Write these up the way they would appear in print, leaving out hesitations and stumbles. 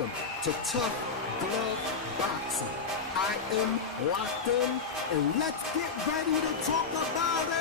welcome to Tough Glove Boxing. I am locked in, and let's get ready to talk about it!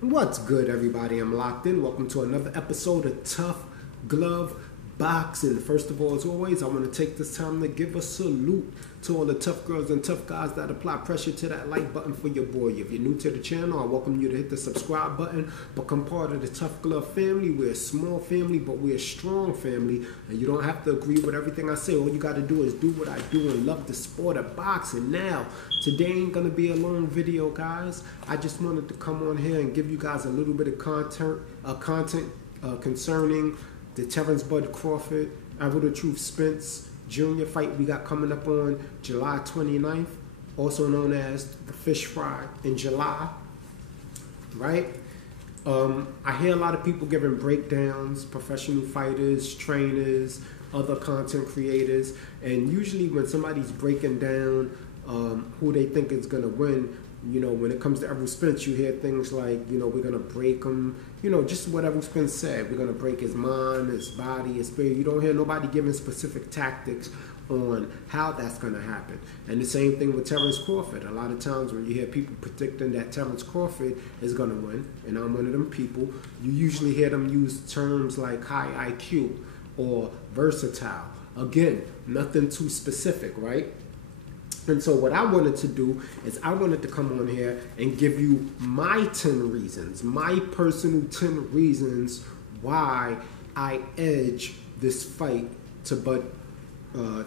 What's good, everybody? I'm locked in. Welcome to another episode of Tough Glove Boxing. First of all, as always, I want to take this time to give a salute to all the tough girls and tough guys that apply pressure to that like button for your boy. If you're new to the channel, I welcome you to hit the subscribe button, become part of the Tough Glove family. We're a small family, but we're a strong family, and you don't have to agree with everything I say. All you got to do is do what I do and love the sport of boxing. Now, today ain't going to be a long video, guys. I just wanted to come on here and give you guys a little bit of content concerning the Terence Bud Crawford, Errol Spence Jr. fight we got coming up on July 29th, also known as the Fish Fry in July, right? I hear a lot of people giving breakdowns, professional fighters, trainers, other content creators, and usually when somebody's breaking down who they think is going to win, you know, when it comes to Errol Spence, you hear things like, you know, we're going to break him, you know, just what Errol Spence said. We're going to break his mind, his body, his spirit. You don't hear nobody giving specific tactics on how that's going to happen. And the same thing with Terence Crawford. A lot of times when you hear people predicting that Terence Crawford is going to win, and I'm one of them people, you usually hear them use terms like high IQ or versatile. Again, nothing too specific, right? And so what I wanted to do is I wanted to come on here and give you my 10 reasons, my personal 10 reasons why I edge this fight to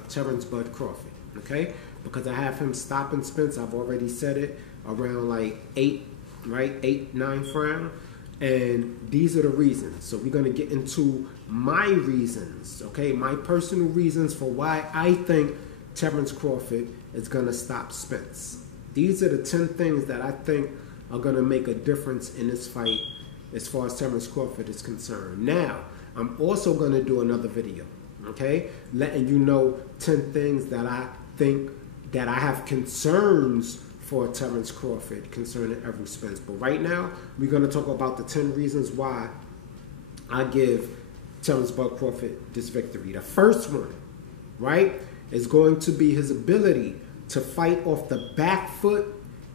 Terence Bud Crawford, okay? Because I have him stopping Spence. I've already said it, around like 8, right? 8, 9th round. And these are the reasons. So we're going to get into my reasons, okay? My personal reasons for why I think Terence Crawford is going to stop Spence. These are the 10 things that I think are going to make a difference in this fight as far as Terence Crawford is concerned. Now, I'm also going to do another video, okay, letting you know 10 things that I think that I have concerns for Terence Crawford concerning Errol Spence. But right now, we're going to talk about the 10 reasons why I give Terence Bud Crawford this victory. The first one, right, is going to be his ability to fight off the back foot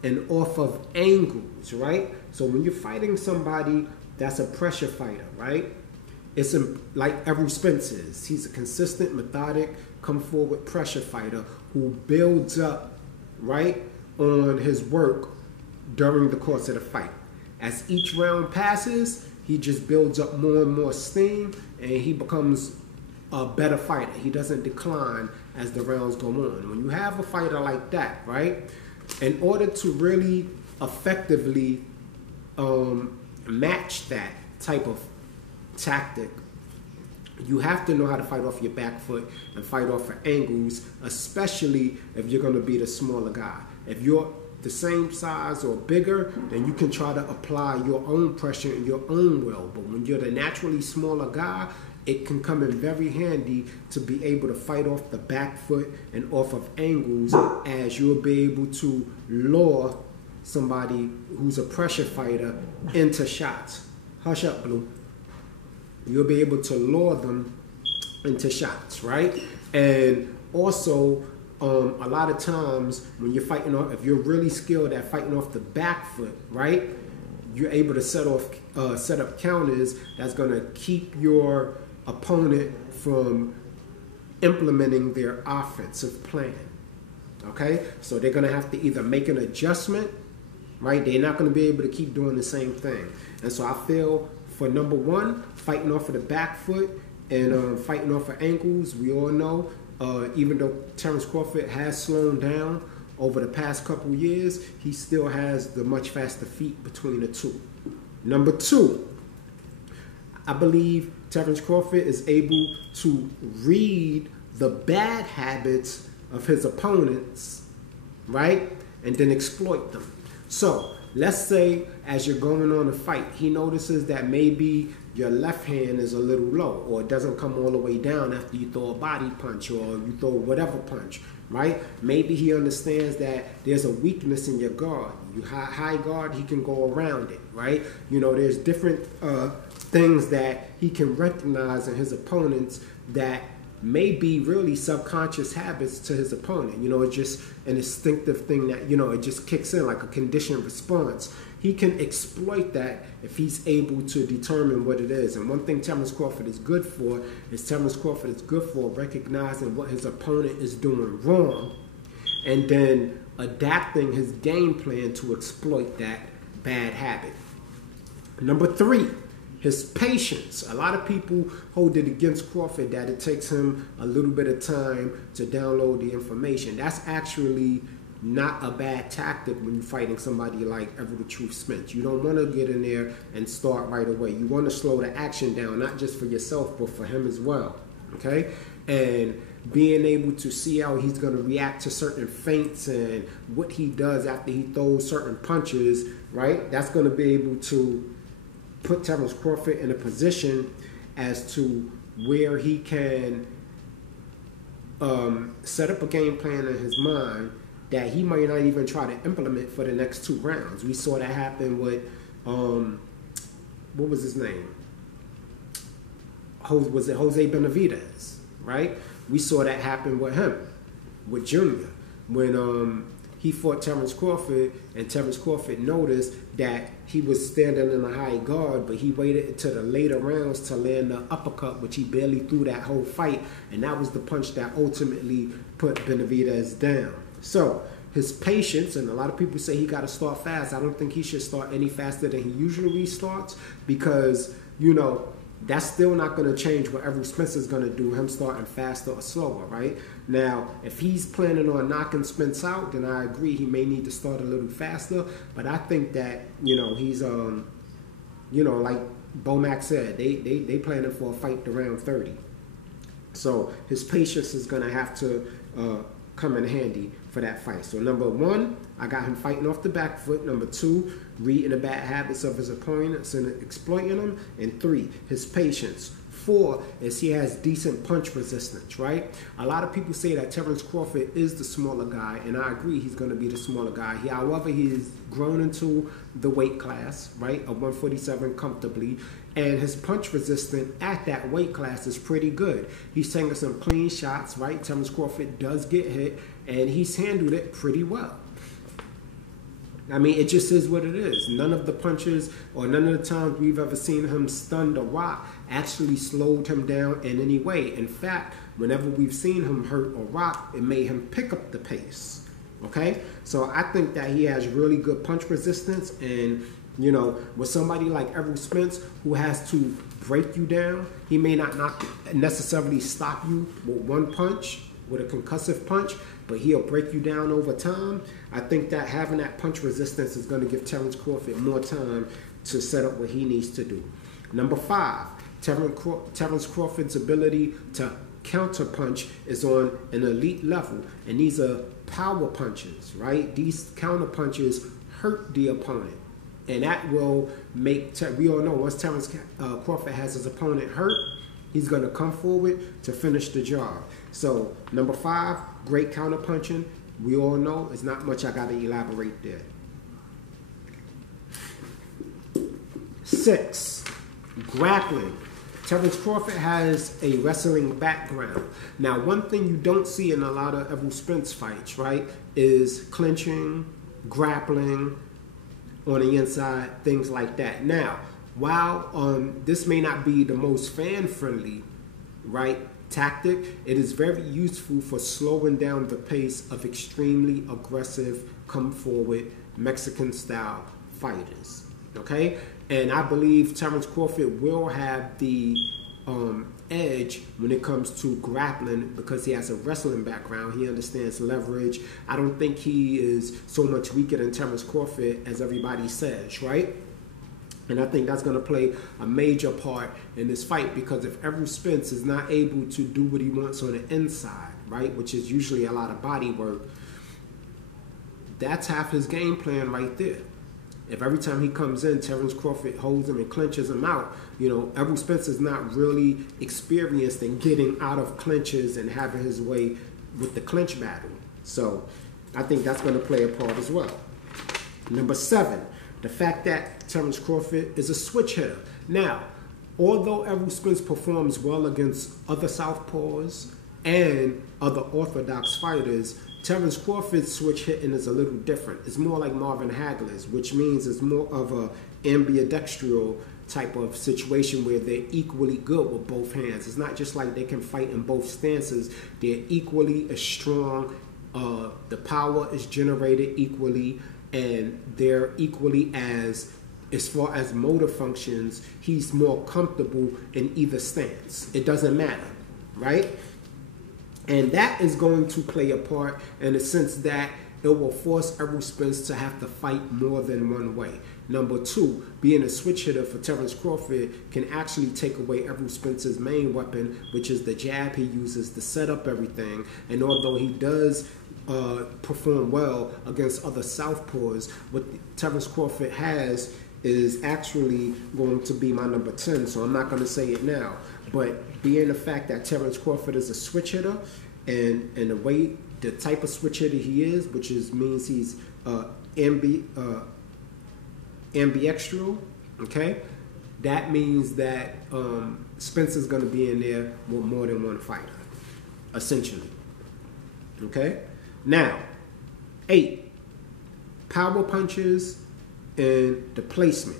and off of angles, right? So when you're fighting somebody that's a pressure fighter, right? It's like Errol Spence is. He's a consistent, methodic, come forward pressure fighter who builds up, right, on his work during the course of the fight. As each round passes, he just builds up more and more steam, and he becomes a better fighter. He doesn't decline as the rounds go on. When you have a fighter like that, right, in order to really effectively match that type of tactic, you have to know how to fight off your back foot and fight off for angles, especially if you're going to be the smaller guy. If you're the same size or bigger, then you can try to apply your own pressure and your own will. But when you're the naturally smaller guy, it can come in very handy to be able to fight off the back foot and off of angles, as you'll be able to lure somebody who's a pressure fighter into shots. Hush up, Blue. You'll be able to lure them into shots, right? And also, a lot of times when you're fighting off, if you're really skilled at fighting off the back foot, right, you're able to set up counters that's going to keep your opponent from implementing their offensive plan, okay? So they're going to have to either make an adjustment, right? They're not going to be able to keep doing the same thing. And so I feel for number one, fighting off of the back foot and fighting off of ankles, we all know, even though Terence Crawford has slowed down over the past couple years, he still has the much faster feet between the two. Number two, I believe Terence Crawford is able to read the bad habits of his opponents, right, and then exploit them. So let's say as you're going on a fight, he notices that maybe your left hand is a little low, or it doesn't come all the way down after you throw a body punch or you throw whatever punch, right? Maybe he understands that there's a weakness in your guard. You high guard, he can go around it, right? You know, there's different things that he can recognize in his opponents that may be really subconscious habits to his opponent. You know, it's just an instinctive thing that, you know, it just kicks in like a conditioned response. He can exploit that if he's able to determine what it is. And one thing Terence Crawford is good for recognizing what his opponent is doing wrong and then adapting his game plan to exploit that bad habit. Number 3, his patience. A lot of people hold it against Crawford that it takes him a little bit of time to download the information. That's actually not a bad tactic when you're fighting somebody like Errol the Truth Spence. You don't want to get in there and start right away. You want to slow the action down, not just for yourself, but for him as well, okay? And being able to see how he's going to react to certain feints and what he does after he throws certain punches, right? That's going to be able to put Terence Crawford in a position as to where he can set up a game plan in his mind that he might not even try to implement for the next 2 rounds. We saw that happen with, what was his name? Was it Jose Benavidez, right? We saw that happen with him, with Junior, when he fought Terence Crawford, and Terence Crawford noticed that he was standing in a high guard, but he waited until the later rounds to land the uppercut, which he barely threw that whole fight, and that was the punch that ultimately put Benavidez down. So his patience, and a lot of people say he got to start fast. I don't think he should start any faster than he usually starts because, you know, that's still not going to change what Errol Spence is going to do, him starting faster or slower, right? Now, if he's planning on knocking Spence out, then I agree he may need to start a little faster. But I think that, you know, he's, you know, like Bomac said, they planning for a fight to round 30. So his patience is going to have to come in handy for that fight. So number 1, I got him fighting off the back foot. Number 2, reading the bad habits of his opponents and exploiting them. And 3, his patience. 4 is he has decent punch resistance, right? A lot of people say that Terence Crawford is the smaller guy, and I agree he's going to be the smaller guy. However, he's grown into the weight class, right, of 147 comfortably, and his punch resistance at that weight class is pretty good. He's taking some clean shots, right? Terence Crawford does get hit, and he's handled it pretty well. I mean, it just is what it is. None of the punches or none of the times we've ever seen him stunned or rock actually slowed him down in any way. In fact, whenever we've seen him hurt or rock, it made him pick up the pace. Okay? So I think that he has really good punch resistance. And, you know, with somebody like Errol Spence who has to break you down, he may not necessarily stop you with one punch, with a concussive punch, but he'll break you down over time. I think that having that punch resistance is going to give Terence Crawford more time to set up what he needs to do. Number 5, Terence Crawford's ability to counter punch is on an elite level, and these are power punches, right? These counter punches hurt the opponent, and that will make, we all know once Terence Crawford has his opponent hurt, he's going to come forward to finish the job. So, number 5, great counter punching. We all know it's not much I got to elaborate there. 6, grappling. Terence Crawford has a wrestling background. Now, one thing you don't see in a lot of Errol Spence fights, right, is clinching, grappling on the inside, things like that. Now, while this may not be the most fan-friendly, right, tactic, it is very useful for slowing down the pace of extremely aggressive, come-forward, Mexican-style fighters, okay? And I believe Terence Crawford will have the edge when it comes to grappling because he has a wrestling background. He understands leverage. I don't think he is so much weaker than Terence Crawford as everybody says, right? And I think that's going to play a major part in this fight because if Errol Spence is not able to do what he wants on the inside, right, which is usually a lot of body work, that's half his game plan right there. If every time he comes in, Terence Crawford holds him and clinches him out, you know, Errol Spence is not really experienced in getting out of clinches and having his way with the clinch battle. So I think that's going to play a part as well. Number 7, the fact that Terence Crawford is a switch hitter. Now, although Errol Spence performs well against other southpaws and other orthodox fighters, Terence Crawford's switch hitting is a little different. It's more like Marvin Hagler's, which means it's more of a ambidextrous type of situation where they're equally good with both hands. It's not just like they can fight in both stances. They're equally as strong. The power is generated equally, and they're equally as far as motor functions, he's more comfortable in either stance. It doesn't matter, right? And that is going to play a part in the sense that it will force Errol Spence to have to fight more than one way. Number 2, being a switch hitter for Terence Crawford can actually take away Errol Spence's main weapon, which is the jab he uses to set up everything. And although he does perform well against other southpaws, what Terence Crawford has is actually going to be my number 10, so I'm not going to say it now. But being the fact that Terence Crawford is a switch hitter, and the way, the type of switch hitter he is, which means he's ambidextrous, okay? That means that Spence is going to be in there with more than one fighter, essentially, okay? Now, 8, power punches and the placement.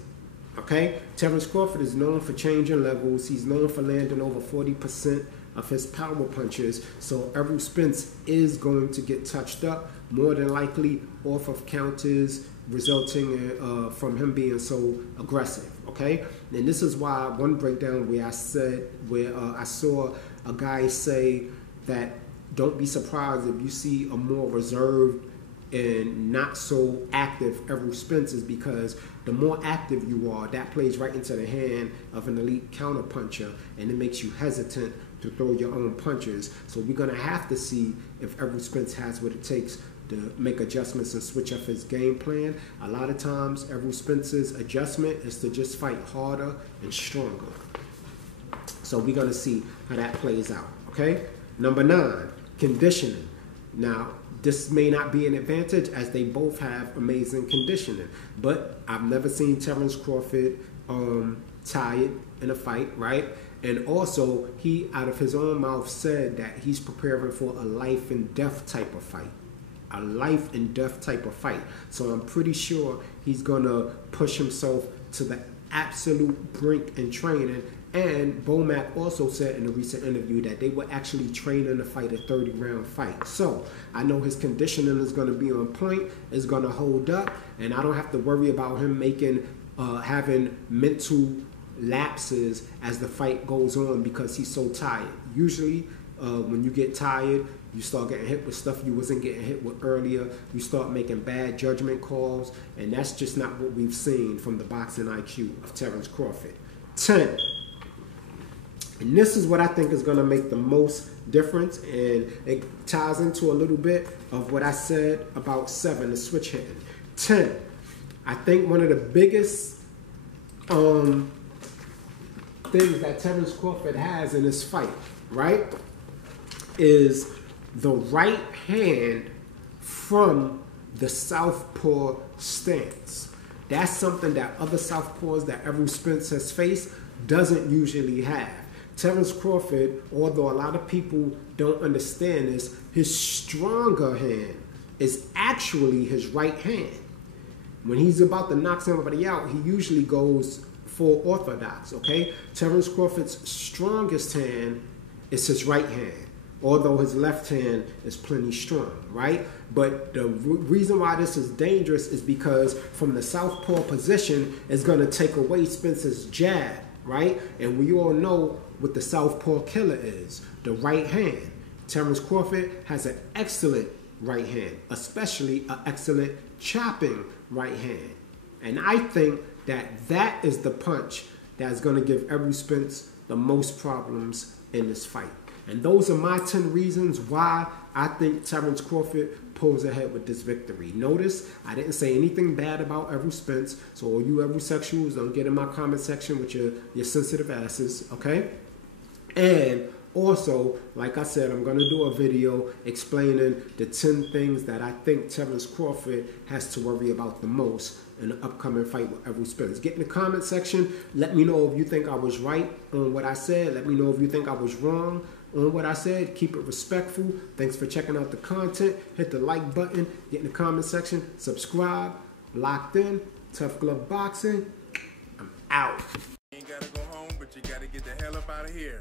Okay, Terence Crawford is known for changing levels. He's known for landing over 40% of his power punches. So Errol Spence is going to get touched up, more than likely off of counters, resulting in, from him being so aggressive. Okay, and this is why one breakdown where I said, I saw a guy say that don't be surprised if you see a more reserved and not so active Errol Spence, is because the more active you are, that plays right into the hand of an elite counter puncher, and it makes you hesitant to throw your own punches. So we're going to have to see if Errol Spence has what it takes to make adjustments and switch up his game plan. A lot of times Errol Spence's adjustment is to just fight harder and stronger. So we're going to see how that plays out. Okay, number 9, conditioning. Now, this may not be an advantage as they both have amazing conditioning, but I've never seen Terence Crawford tired in a fight, right? And also, he, out of his own mouth, said that he's preparing for a life and death type of fight. A life and death type of fight. So I'm pretty sure he's going to push himself to the absolute brink in training. And Bomac also said in a recent interview that they were actually training to fight a 30-round fight. So I know his conditioning is going to be on point, is going to hold up, and I don't have to worry about him having mental lapses as the fight goes on because he's so tired. Usually when you get tired, you start getting hit with stuff you wasn't getting hit with earlier. You start making bad judgment calls, and that's just not what we've seen from the boxing IQ of Terence Crawford. 10. And this is what I think is going to make the most difference, and it ties into a little bit of what I said about 7, the switch hitting. 10, I think one of the biggest things that Terence Crawford has in this fight, right, is the right hand from the southpaw stance. That's something that other southpaws that Errol Spence has faced doesn't usually have. Terence Crawford, although a lot of people don't understand this, his stronger hand is actually his right hand. When he's about to knock somebody out, he usually goes full orthodox, okay? Terence Crawford's strongest hand is his right hand, although his left hand is plenty strong, right? But the reason why this is dangerous is because from the southpaw position, it's going to take away Spence's jab, right? And we all know what the southpaw killer is, the right hand. Terence Crawford has an excellent right hand, especially an excellent chopping right hand. And I think that that is the punch that's going to give Errol Spence the most problems in this fight. And those are my 10 reasons why I think Terence Crawford pulls ahead with this victory. Notice I didn't say anything bad about Errol Spence, so all you Errol sexuals, don't get in my comment section with your sensitive asses, okay? And also, like I said, I'm going to do a video explaining the 10 things that I think Terence Crawford has to worry about the most in the upcoming fight with Errol Spence. Get in the comment section. Let me know if you think I was right on what I said. Let me know if you think I was wrong on what I said. Keep it respectful. Thanks for checking out the content. Hit the like button. Get in the comment section. Subscribe. Locked in. Tough Glove Boxing. I'm out. You ain't gotta go home, but you gotta get the hell up out of here.